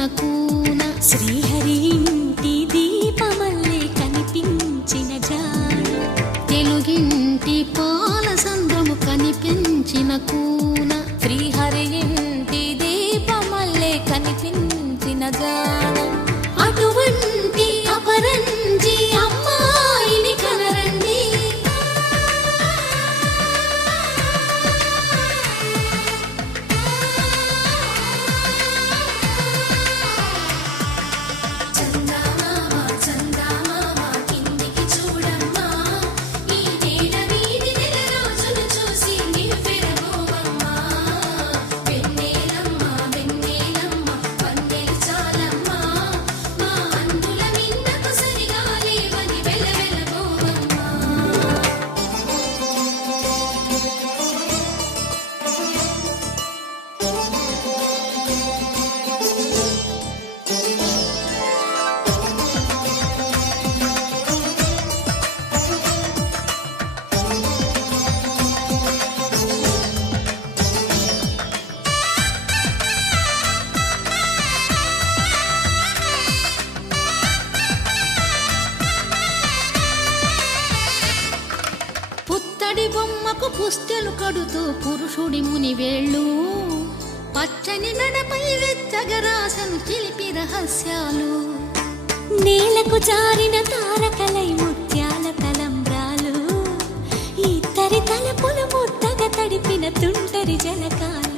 కనిపించిన కూన శ్రీహరి ఇంటి దీపమల్లే కనిపించిన జాడ తెలుగింటి పాల సంద్రము కనిపించిన కూన శ్రీహరి ఇంటి దీపమల్లే కనిపించిన జాడ అటువంటి అపరంజి అమ్మాయిని కనరండి పుత్తడి బొమ్మకు పుస్తెలు కడుతూ పురుషుడి ముని వేళ్ళు పచ్చని మెడపై వెచ్చగరాసను చిలిపి రహస్యాలు నేలకు జారిన తారకలై ముత్యాల తలంబ్రాలు ఇద్దరి తలపులు ముద్దగా తడిపిన తుంటరి జలకాలు